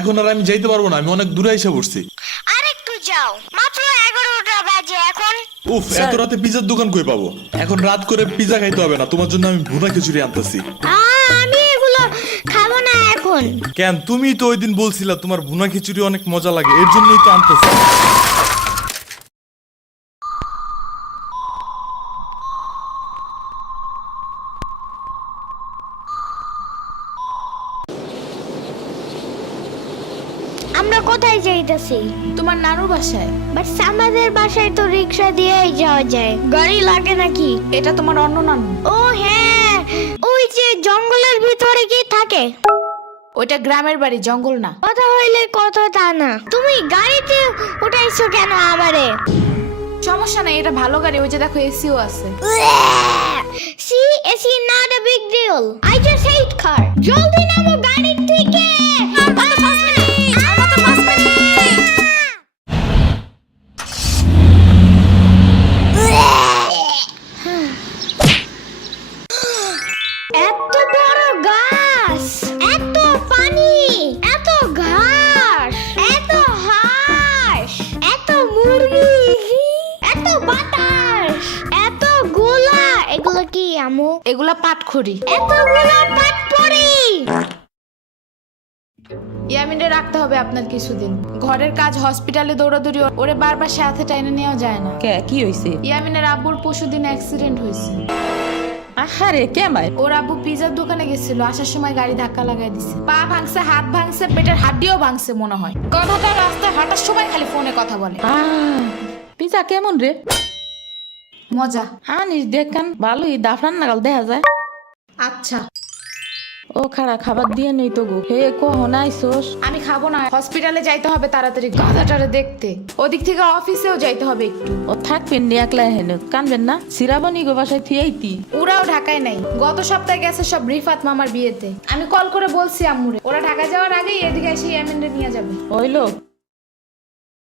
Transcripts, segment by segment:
এখন আর আমি যাইতে পারবো না, আমি অনেক দূরে এসে পড়ছি। আরেকটু যাও, মাত্র 11টা বাজে এখন। উফ, এত রাতে পিজার দোকান কই পাবো? এখন রাত করে পিজা খাইতে হবে না, তোমার জন্য আমি ভুনা খিচুড়ি আনতেছি। আমি এগুলো খাবো না এখন। কেন? তুমি তো ওই দিন বলছিলা তোমার ভুনা খিচুড়ি অনেক মজা লাগে, এর জন্যই তো আনতেছি। আমরা কোথায় যাইতেছি? তোমার নানুর বাসায়। বাট আমাদের বাসায় তো রিক্সা দিয়েই যাওয়া যায়, গাড়ি লাগে নাকি? এটা তোমার অন্য নানু। ও হ্যাঁ, ওই যে জঙ্গলের ভিতরে কি থাকে? ওইটা গ্রামের বাড়ি, জঙ্গল না। কথা হইলে কথা তা না। তুমি গাড়িতে উঠাইছো কেন আমারে? সমস্যা নাই, এটা ভালো গাড়ি। ওই যে দেখো, এসিও আছে। See, it's not a big deal. I just hate car. জলদি নামো গাড়ি থেকে। এত বড় গাছ, এত পানি, এত ঘাস, এত হাঁস, এত মুরগি, এত বাতাস, এত গোলা। এগুলো কি আমু? এগুলা পাটখড়ি। এতগুলো পাটপড়ি। ইয়ামিনে রাখতে হবে আপনার কিছুদিন। ঘরের কাজ, হসপিটালে দৌড়াদৌড়ি, ওরে বারবার সাথে টাইনে নেওয়া যায় না। কে কি হইছে? ইয়ামিনের আব্বুর পরশুদিন অ্যাক্সিডেন্ট হয়েছে। আহারে কেমাই? ওর আব্বু পিজার দোকানে গেছিল, আসার সময় গাড়ি ধাক্কা লাগাই দিছে। পা ভাঙছে, হাত ভাঙছে, পেটের হাড্ডিও ভাঙছে মনে হয়। কথাটা রাস্তায় হাঁটার সময় খালি ফোনে কথা বলে। পিজা কেমন রে? মজা। আনিস দেখান, ভালোই দাফরান নাগাল দেখা যায়। আচ্ছা, ও খাড়া খাবার দিয়ে নেই তো গো। হে কখন আইসোস? আমি খাবো না, হসপিটালে যাইতে হবে তাড়াতাড়ি গাধাটারে দেখতে। ওদিক থেকে অফিসেও যাইতে হবে একটু। ও থাকবেন নি একলা হেন, কানবেন না? সিরাবনি গো বাসায় থিয়াইতি। ওরাও ঢাকায় নাই, গত সপ্তাহে গেছে সব রিফাত মামার বিয়েতে। আমি কল করে বলছি আম্মুরে, ওরা ঢাকা যাওয়ার আগেই এদিকে এসে ইয়ামিনরে নিয়ে যাবে। ওইলো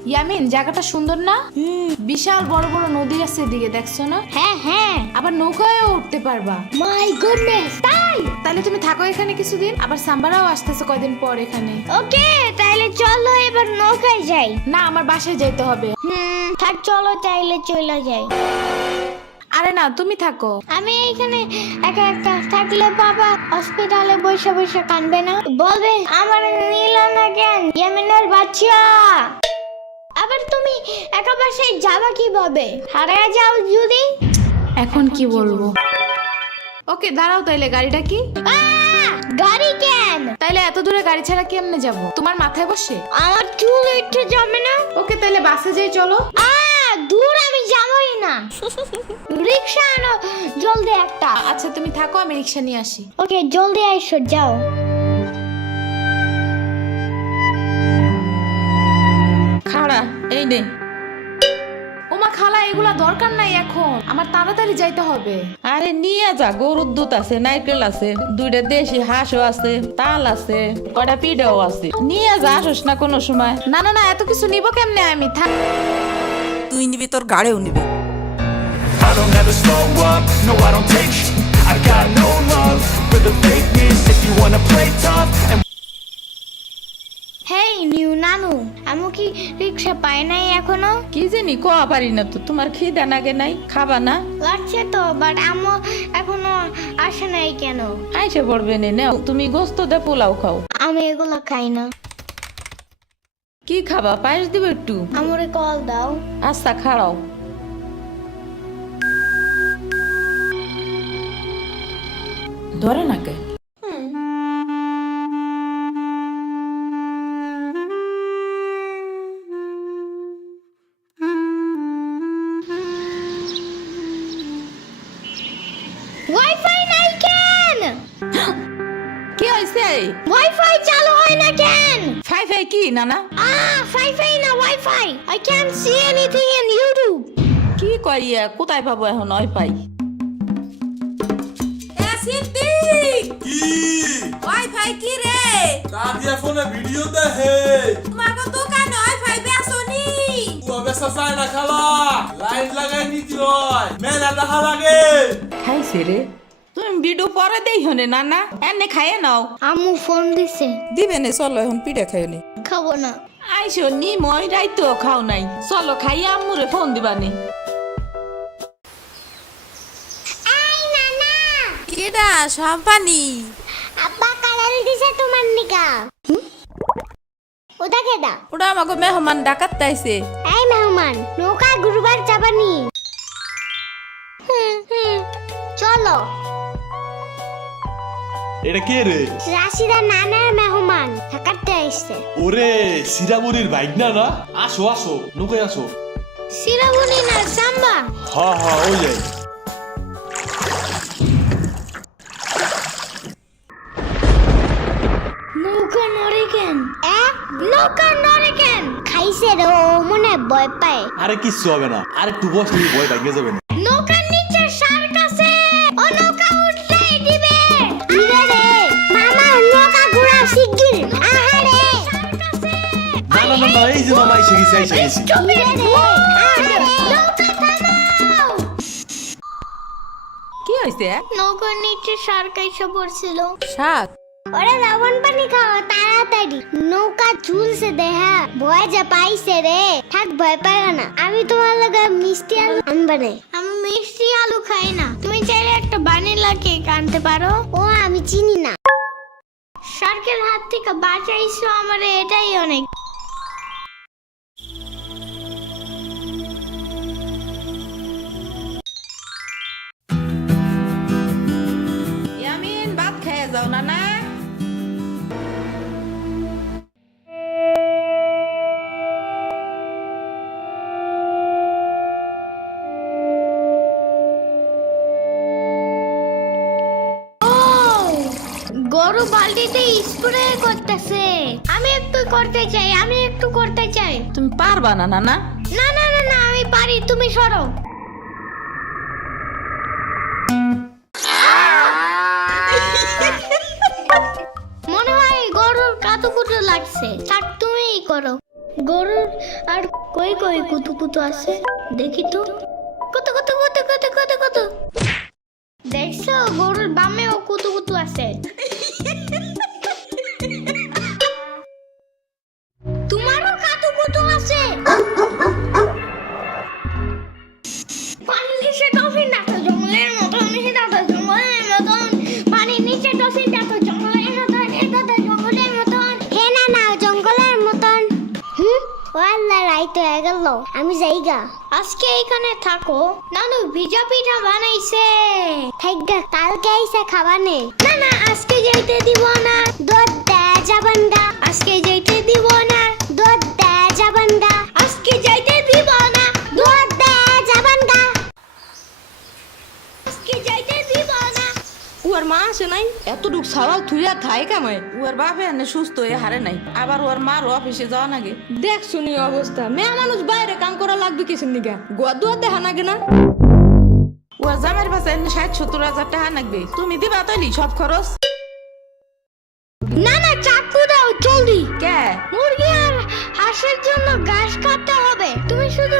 ইয়ামিন, জায়গাটা সুন্দর না? বিশাল বড় বড় নদী আছে এদিকে, দেখছো না? হ্যাঁ হ্যাঁ। আবার নৌকায়ও উঠতে পারবা। মাই গুডনেস, তাই? তাহলে তুমি থাকো এখানে কিছুদিন, আবার সাম্বারাও আসতেছে কয়দিন পর এখানে। ওকে, তাইলে চলো এবার নৌকায় যাই। না, আমার বাসায় যেতে হবে। থাক, চলো তাইলে চলে যাই। আরে না, তুমি থাকো। আমি এখানে একা একা থাকলে বাবা হসপিটালে বসে বসে কানবে না? বলবে আমার নিল না কেন ইয়ামিনের বাচ্চা। আবার তুমি একা বাসায় যাবা কিভাবে? হারিয়ে যাও যদি? এখন কি বলবো? ওকে দাঁড়াও, তাইলে গাড়িটা কি? গাড়ি কেন? তাইলে এত দূরে গাড়ি ছাড়া কেমনে যাব? তোমার মাথায় বসে? আমার চুল উঠে যাবে না? ওকে, তাইলে বাসে যাই, চলো। দূর আমি যাবই না। রিক্সা আনো জলদি একটা। আচ্ছা তুমি থাকো, আমি রিক্সা নিয়ে আসি। ওকে, জলদি আইসো, যাও। খাড়া এই নে। ওমা খালা, এগুলা দরকার নাই এখন, আমার তাড়াতাড়ি যাইতে হবে। আরে নিয়ে যা, গরুর দুধ আছে, নারকেল আছে, দুইটা দেশি হাঁসও আছে, তাল আছে, কয়টা পিঠাও আছে। নিয়ে যা, আসোস না কোনো সময়? না না না, এত কিছু নিব কেমনে আমি? থাক। তুই নিবি, তোর গাড়িও নিবি। I don't ever slow up, no I don't take sh**. I got no love for the fakeness. If you wanna play tough and hey new নানু, আমি কি রিক্সা পাই নাই এখনো? কি জানি কোয়া পারি না তো। তোমার খিদা নাগে নাই? খাবা না? লাগছে তো, বাট আমু এখনো আসে নাই কেন? আইসে পড়বে নে, নাও তুমি গোস্ত দে পোলাও খাও। আমি এগুলো খাই না। কি খাবা? পায়েস দিব একটু? আমরে কল দাও। আচ্ছা খাড়াও। ধরে নাকে ওয়াইফাই নাই কেন? কি হয়েছে? ওয়াইফাই চালু হয় না কেন? ফাই ফাই কি নানা? ফাইফাই না wifi. I can't see anything in YouTube. কি কইয়া কোথায় পাবো এখন ওয়াইফাই? কি ওয়াইফাই কি রে? দাদিয়া ফোনে ভিডিও দেখে। তোমাকে দোকানে ওয়াইফাই বেসনি? ও বেসা চায় না খালা, লাইন লাগাই নিতে হয়, মেলা দেখা লাগে। খাইছে রে? তুমি ভিডিও পরে দেই হনে নানা এনে খাইয়ে নাও। আম্মু ফোন দিছে। দিবে নে চলো এখন পিঠা খাই নি। খাবো না। আইসো নি মই রাইতো খাও নাই, চলো খাইয়া আম্মুরে ফোন দিবানি। এই নানা, কেডা সাম্পানি? আব্বা কালার দিছে তোমার নিকা। ওটা কেডা? ওটা আমাকে মেহমান ডাকাত তাইছে। এই মেহমান, নৌকা গুরুবার যাবানি। চলো। এটা কে রে? রাশিদা নানার মেহমান থাকাতে আইছে। ওরে সিরাবুরির ভাইগনা না? আসো আসো, নৌকায় আসো। সিরাবুনি না সাম্বা। হ্যাঁ হ্যাঁ ওই যাই। নৌকা নড়ে কেন? নৌকা নড়ে কেন? খাইছে রে, ও মনে হয় ভয় পায়। আরে কিচ্ছু হবে না, আর একটু বসলে ভয় ভাঙে যাবে না। নৌকার নিচে শার্ক আছে, ও নৌকা উল্টাই দিবে। আরে রে মামা, নৌকা ঘোরা শিগগির। আহারে শার্ক আছে। না না না না, এই যে মামা এসে গেছে এসে গেছে। চুপ রে, আহারে নৌকা থামাও। কি হইছে? নৌকার নিচে শার্ক এসে পড়ছিল। শাক ওরে লবণ পানি খাও তাড়াতাড়ি, নৌকা ঝুলছে দেহা, ভয় যা পাইছে রে। থাক ভয় পাই না, আমি তোমার লগে মিষ্টি আলু আনবানে। আমি মিষ্টি আলু খাই না, তুমি চাইলে একটা ভ্যানিলা কেক আনতে পারো। ও আমি চিনি না। শার্কের হাত থেকে বাঁচাইছো আমারে, এটাই অনেক। ইয়ামিন ভাত খেয়ে যাও নানা। গরু বালতিতে স্প্রে করতেছে। আমি একটু করতে চাই, আমি একটু করতে চাই। তুমি পারবা না নানা? না না না না, আমি পারি, তুমি সরো। মনে হয় গরুর কাতুকুতু লাগছে, থাক তুমিই করো। গরুর আর কই কই কুতুকুতু আছে দেখি তো। কুতু কুতু কুতু কুতু কুতু কুতু। দেখছো গরুর বামেও কুতুকুতু আছে। তোমারও কাতুকুতু আছে। পানির নিচে ডলফিন দেখো জঙ্গলের মতন, নিচে দেখো জঙ্গলের মতন, পানির নিচে ডলফিন দেখো জঙ্গলের মতন, এটা তো জঙ্গলের মতন। হে না না, জঙ্গলের মতন। ও আল্লাহ, রাইত হয়ে গেল, আমি যাইগা। আজকে এখানে থাকো। নানু ভিজা পিঠা বানাইছে, থাইগা কালকে আইসা খাবানে। না না, আজকে যাইতে দিব না, দুধ দেয়া যাবান গা। আজকে যাইতে দিব না, দুধ দেয়া যাবান গা। আজকে যাইতে দিব না, দুধ দেয়া যাবান গা। আজকে যাইতে দিব না। ওর মা আসে নাই, এতটুক সওয়াল থুইয়া খায় কামাই। ওর বাপে এনে সুস্থ হয়ে হারে নাই, আবার ওর মার অফিসে যাওয়া নাগে। দেখ শুনি অবস্থা, মেয়ে মানুষ বাইরে কাম করা লাগবে কিসের নিগা? গোয়া দুয়া দেখা নাগে না? ওর জামের পাশে এনে 60-70 হাজার টাকা লাগবে, তুমি দিবা তৈলি সব খরচ? না না, চাকু দাও জলদি। কে? মুরগি আর হাঁসের জন্য ঘাস কাটতে হবে। তুমি শুধু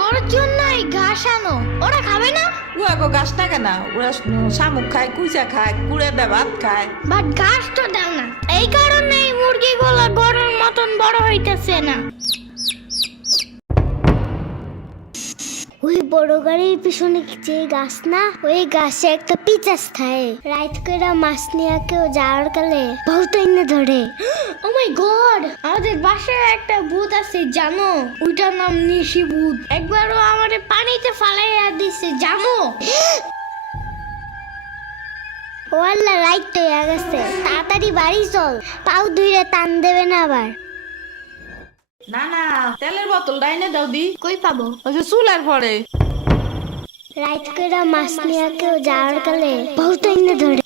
গরুর জন্যই ঘাস আনো, ওরা খাবে না। ও আগো গাছ টাকা না, ওরা শামুক খায়, কুইচা খায়, কুড়ে দে ভাত খায়। বাট ঘাস তো দাও না, এই কারণে মুরগিগুলো গরুর মতন বড় হইতেছে না। ওই বড় গাড়ির পিছনে যে গাছ না, ওই গাছে একটা পিচাস থাকে। রাইত করে মাছ নিয়ে কেউ যাওয়ার কালে বহুত এনে ধরে। ও মাই গড, আমাদের বাসায় একটা ভূত আছে জানো? ওইটার নাম নিশি ভূত। একবারও আমারে পানিতে ফালাইয়া দিছে জানো? ও আল্লাহ, রাইত তো হয়ে গেছে, তাড়াতাড়ি বাড়ি চল, পাও ধুইরে টান দেবে না আবার। না না, তেলের বোতল ডাইনে দাও দি। কই পাবো? ওই যে চুলার পরে। রাইত করে মাছ নিয়ে কেউ যাওয়ার কালে বহুত এনে ধরে।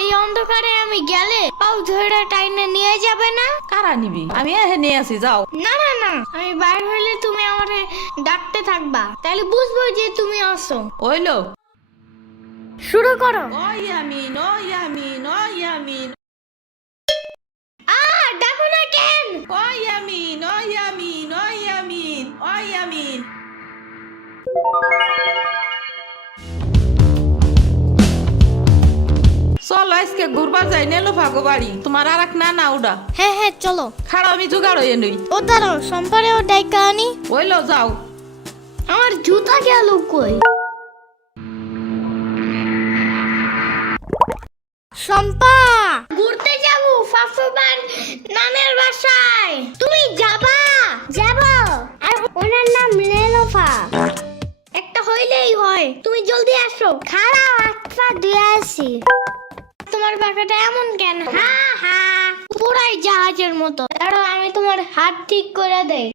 এই অন্ধকারে আমি গেলে পাও ধরে টাইনে নিয়ে যাবে না? কারা নিবি? আমি এহে নিয়ে আসি, যাও। না না না, আমি বাইরে হইলে তুমি আমারে ডাকতে থাকবা, তাহলে বুঝবো যে তুমি আসো। ওইলো শুরু করো। ও ইয়ামিন, ও ইয়ামিন, ও ইয়ামিন, ডাকো না কেন? ও ইয়ামিন, ও ইয়ামিন, ও ইয়ামিন, ও ইয়ামিন। চলো আজকে ঘুরবার যাই নেলো ভাগো বাড়ি তোমার আর এক না উডা হ্যাঁ হ্যাঁ চলো। খাড়া আমি জোগাড় হয়ে নই ও দাঁড়াও, সম্পারেও ডাইকা আনি। ওইলো যাও। আমার জুতা গেল কই? শম্পা, ঘুরতে যাব ফাফুবার নানের বাসায়। তুমি যাবা? যাব। আর ওনার নাম লেলোফা। একটা হইলেই হয়, তুমি জলদি আসো। খাড়াও, আটটা দিয়ে আসি। তোমার পাখাটা এমন কেন? হা হা, পুরাই জাহাজের মতো। দাঁড়াও, আমি তোমার হাত ঠিক করে দেই।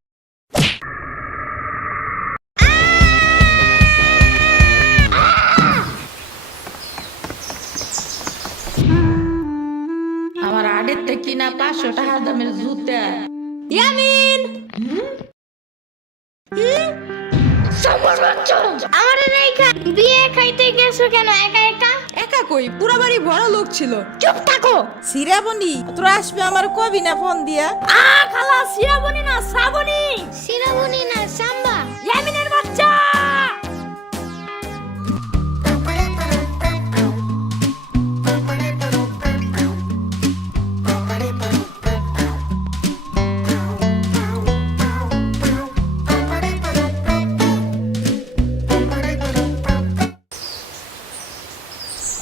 আমার আডের থেকে কিনা 500 টাকা দামের জুতা। ইয়ামিন আমার রেখা বিয়ে খাইতে গেছো কেন একা একা? একা কই, পুরা বাড়ি বড় লোক ছিল। চুপ থাকো। সিরাবনি তোরা আসবে আমার কবি না ফোন দিয়া? খালা সিরাবনি না শ্রাবণী। সিরাবনি না সাম্বা। ইয়ামিনের বাচ্চা।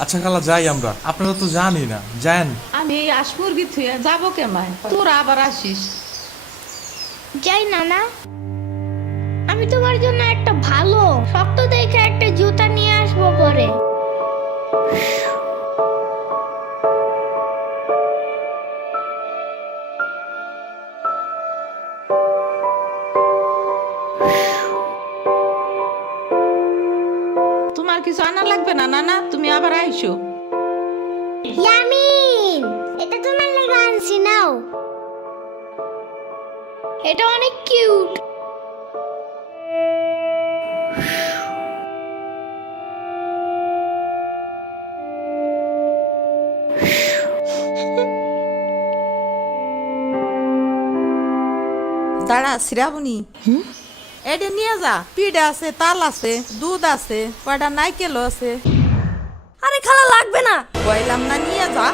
আচ্ছা খালা যাই আমরা, আপনারা তো জানি না, যান। আমি এই আসমুরগি থুয়ে যাবো কেমায়, তোরা আবার আসিস। যাই নানা, আমি তোমার জন্য একটা ভালো শক্ত দেখে একটা জুতা নিয়ে আসবো পরে। তোমার কিছু আনা লাগবে না নানা, তুমি আবার আইসো। ইয়ামিন, এটা তোমার লাগা আনছি, নাও। এটা অনেক কিউট। দাঁড়া সিরাবনি, এটা নিয়ে যা। পিঠা আছে, তাল আছে, দুধ আছে, কয়টা নাইকেল আছে। আরে খালা লাগবে না। কইলাম না নিয়ে যা।